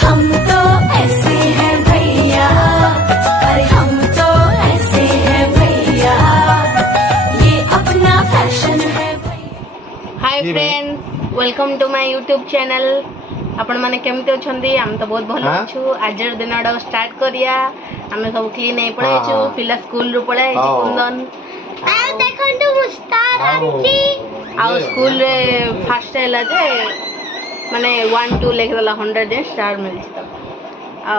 हम तो ऐसे हैं भैया, अरे हम तो ऐसे हैं भैया, ये अपना फैशन है भैया। Hi friends, welcome to my YouTube channel. आपण माने केमते अछंदी? हम तो बहुत भलो अछु। आजर दिनडा स्टार्ट करिया। हमें सब क्लीन नै पळाइ छु, पिला स्कूल रु पळाइ छु कुंदन। आ देखंतु मुस्तार आंटी आ स्कूल रे फास्ट हैला जे माने 1 2 लिख देला 100 दे स्टार मिल त। आ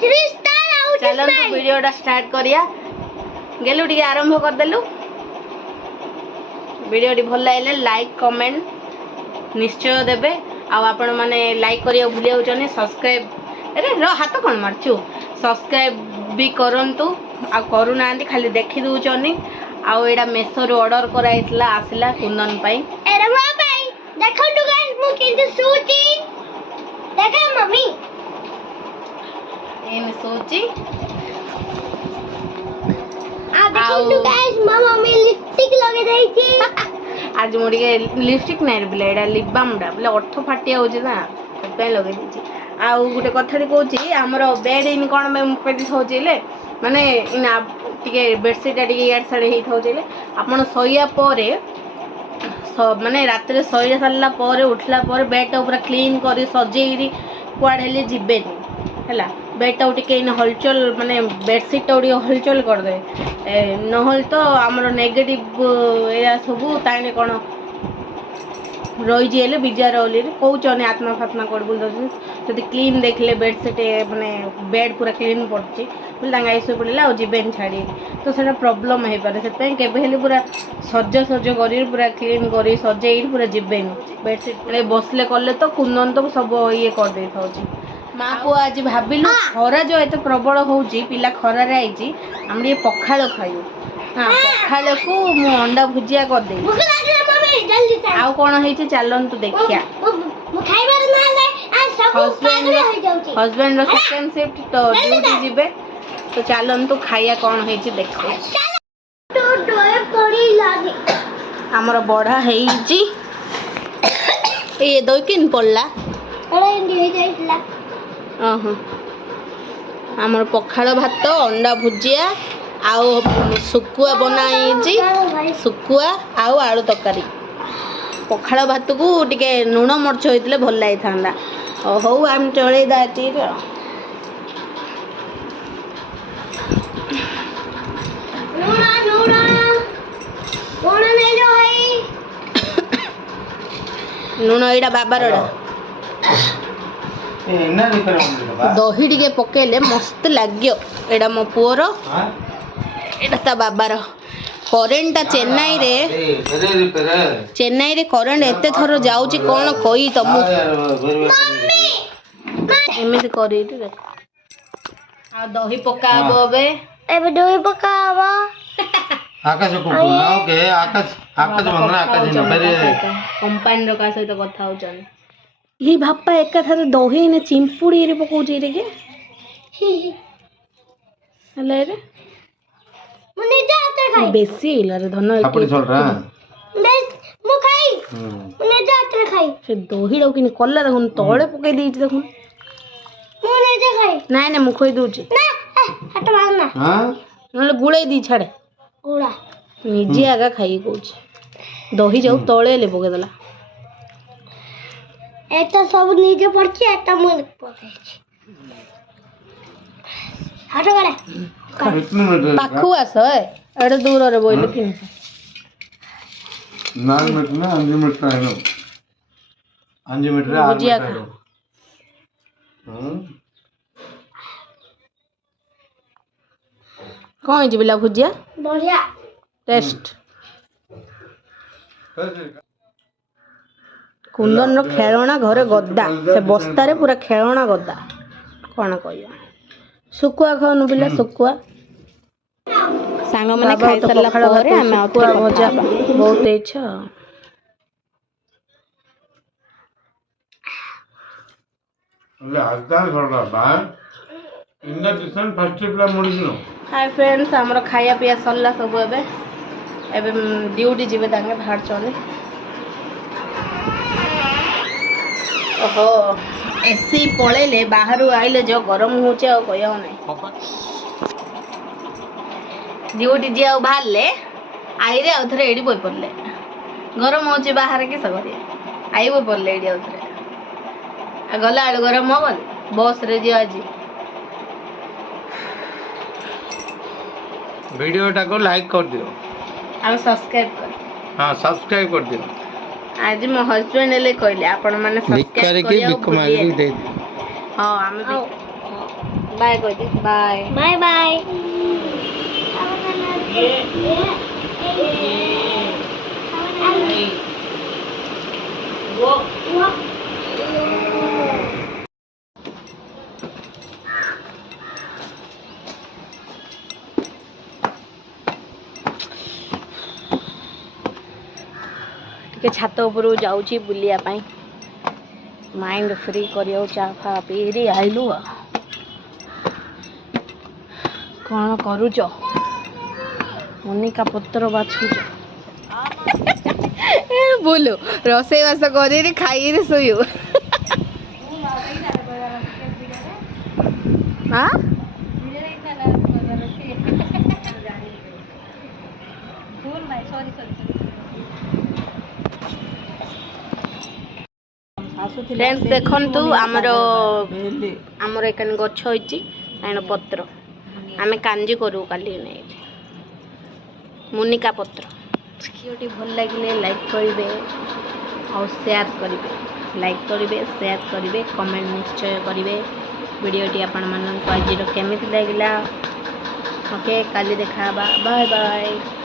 3 स्टार आउट। चलो तो वीडियोटा स्टार्ट करिया। गेलु टिके आरंभ कर देलु। वीडियोटी भल लागले लाइक कमेंट निश्चय देबे। आ आपण माने लाइक करिया भूली जाउछनी, सब्सक्राइब अरे रो हाथ कोन मारछु, सब्सक्राइब भी करंतु। आ करू नांती खाली देखि दउछनी। आ एडा मेसो रो ऑर्डर कराइतला आसिला कुंदन पई। अरे मां भाई देखंतु गाइस मु किंतु सूची देखा मम्मी एन सोची आ देखंतु गाइस मां मम्मी लिपस्टिक लगे देई छी। आज मोडिके लिपस्टिक नै बिला एडा लिप बाम डा बिला अर्थ फाटी आउची ना पे लगे दीची। आ गुटे कथाडी कहूची हमरो बेड इन कोन में पेदी होचीले माने इना टिके बेडशीट टिके यार साडे हेई थाउचीले आपण सोइया परे माने रात्रे सोइया सारला परे उठला परे बेड टा पूरा क्लीन करी सजेइरी कुआड हेले जिबेनी हला। बेड टा टिके इन हलचल माने बेडशीट टा टिके हलचल कर दे नहल तो हमरो नेगेटिव एया सबु ताने कोन रही जेले बिजार ओली कहउचने आत्मा फात्मा कर बोल दस जदि क्लीन देखले बेडशीट माने बेड पूरा क्लीन पड़ची बोल तांगा आइसो पड़ला आ जीबेन छाड़ी तो सेटा प्रॉब्लम हे पारे से पय केबे हेले पूरा सज सज करी पूरा क्लीन करी सजेई पूरा जीबेन बेडशीट रे बसले करले तो कुंदन तो सब ये कर दे थाउची। मां को आज भाबिलु खरा जो एते प्रबल होउची पिला खरा रे आइची हम ये पखाळ खायु। हां पखाळ को मु अंडा भुजिया कर दे। भूख लागले मम्मी जल्दी से आउ कोन हेची चलन तू देखिया। मु खाइबार ना ले आ सब पागल हो जाउची। हस्बैंड रो सेकंड शिफ्ट तो ड्यूटी जिबे तो चलन तू खाइया कोन हेची देखो। तो डोए पड़ी लागे हमर बढा हेची ए दोई किन पड़ला अरे इंडी हो जाइतला। हमर पखाळ भात अंडा भुजिया आउ सुकुआ बनाई सुकुआ आउ आलू तरकारी। पखाळ भात को टिके लुण मरच होइतले भल लाइ थांदा। हौ हम चले दाती रे नूना नूना कोण ले लो है लुण एडा बाबारडा दही टिके पकेले मस्त लाग्यो। एडा मो पुअर एडा ता बाबार। करेंट ता चेन्नई रे करेंट एते थर जाउची कोन कोई तमु एमिति करी देख आ दही पकाबो बे एबे दही पकावा आकाश को बुलाओ के आकाश आकाश बंगला आकाश न फेरे कंपानी रो का सहित कथा होचन ही भाप्पा एका थारे दही ने चिंपुड़ी रे पकोची रे के हले रे मुने जाते खाई बेसी इला रे धन अपनी चल रहा बेस मु खाई मुने जाते खाई से दही रो किन कल्ला देखुन तळे पकई देइछ देखुन मुने जा खाई नाइ ना मु खोई दोची ना हट मारना हां नले गुळै दी छाड़े ओला निजे आगा खाई कोछ दही जाऊ तळे ले पके देला एटा सब निजे पड़ची एटा मु पके हट गले कितने मिनट पाखु आस एडे दूर रे बोइले किन 4 मिनट ना 5 मिनट का है नो 5 मिनट रे 6 मिनट है कौन बिला भुजिया बढ़िया टेस्ट कुंदन रो खेलना घरे गद्दा से बस्ता रे पूरा खेलना गद्दा कौन कहिया। सुकुआ खाऊनु बिला सुकुआ सांग माने खाइ सरला परे हम सुकुआ भजा बहुत इच्छा ले आजा छोड़ा बाहर इंदा टिसन फर्स्ट प्ला मोड़ी नो। हाय फ्रेंड्स हमरो खाया पिया सरला सब एबे एबे ड्यूटी जिबे तांगे बाहर चले ଓହୋ ଏସି ପଳେଇଲେ ବାହାରୁ ଆଇଲେ ଯୋଉ ଗରମ ହଉଛି ଆଉ କହିବ ନାହିଁ। ଡ୍ୟୁଟି ଯିବାକୁ ବାହାରିଲେ ଆଇରେ ଆଉ ଥରେ ଏଇଠି ବଇ ପଡ଼ିଲେ ଗରମ ହଉଛି ବାହାରେ କିସ କରିବେ ଆଇ ବଇ ପଡ଼ିଲେ ଏଇଠି ଆଉ ଥରେ ଆଉ ଗଲା ବେଳୁ ଗରମ ହବନି ବସରେ ଯିବା ଆଜି। ଭିଡ଼ିଓଟାକୁ ଲାଇକ୍ କରିଦିଅ। ଆଉ ସବସ୍କ୍ରାଇବ କର। ହଁ ସବସ୍କ୍ରାଇବ୍ କରିଦିଅ। ଆଜି ମୋ ହଜବେଣ୍ଡ ହେଲେ କହିଲେ ଆପଣ ମାନେ ସବସ୍କ୍ରାଇବ କରିବାକୁ ଭୁଲିବେନି। ଦେଇଦିଅ। ହଁ ଆମେ ବାଏ କହିଦେ ବାଏ बाय बाय ଟିକେ ଛାତ ଉପରକୁ ଯାଉଛି ବୁଲିବା ପାଇଁ ମାଇଣ୍ଡ ଫ୍ରି କରିବାକୁ ଚା ଫା ପିଇରି ଆଇଲୁ ଆଉ କ'ଣ କରୁଛ ମନିକା ପତ୍ର ବାଛୁଛ ବୁଲୁ ରୋଷେଇବାସ କରିରି ଖାଇରି ଶୋଇବୁ ହଁ फ्रेंड्स देखंतु आमर एकान गछ होइची आइन पत्र आमे कांजी करू काली नै मुनिका पत्र वीडियोटी भल लागिले लाइक करिवे और शेयर करिवे लाइक करिवे शेयर करिवे कमेंट निश्चय करिवे वीडियोटी आपण मानन को आज केमिति लागिला ओके काली देखा बाय बाय।